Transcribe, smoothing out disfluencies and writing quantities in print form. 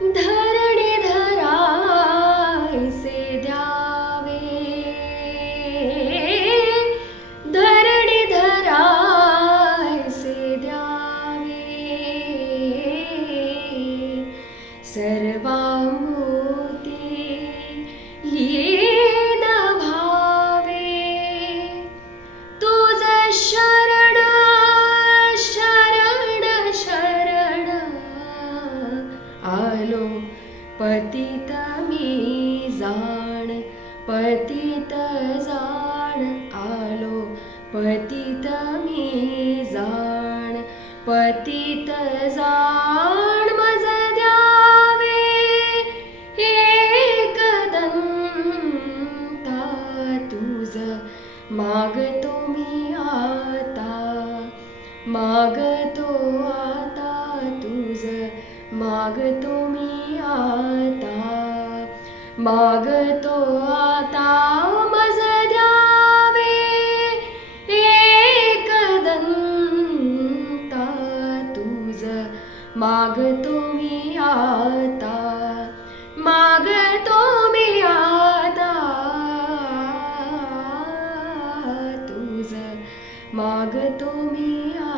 धरणीधरायसे द्यावे, धरणीधरायसे द्यावे, सर्वांभूती लीन भावे. तुझ शरण शरण शरण आलो, पतित मी जाण, पतित जाण आलो, पतित मी जाण, पतित जाण. मज द्यावे एकदंता तुझ, मागतो मी आता, मागतो आता तुझ, मागतो मी आता, मागतो आता. मज द्यावे एकदंता तुझ, मागतो मी आता, मागतो मी आता तुझ, मागतो मी आता.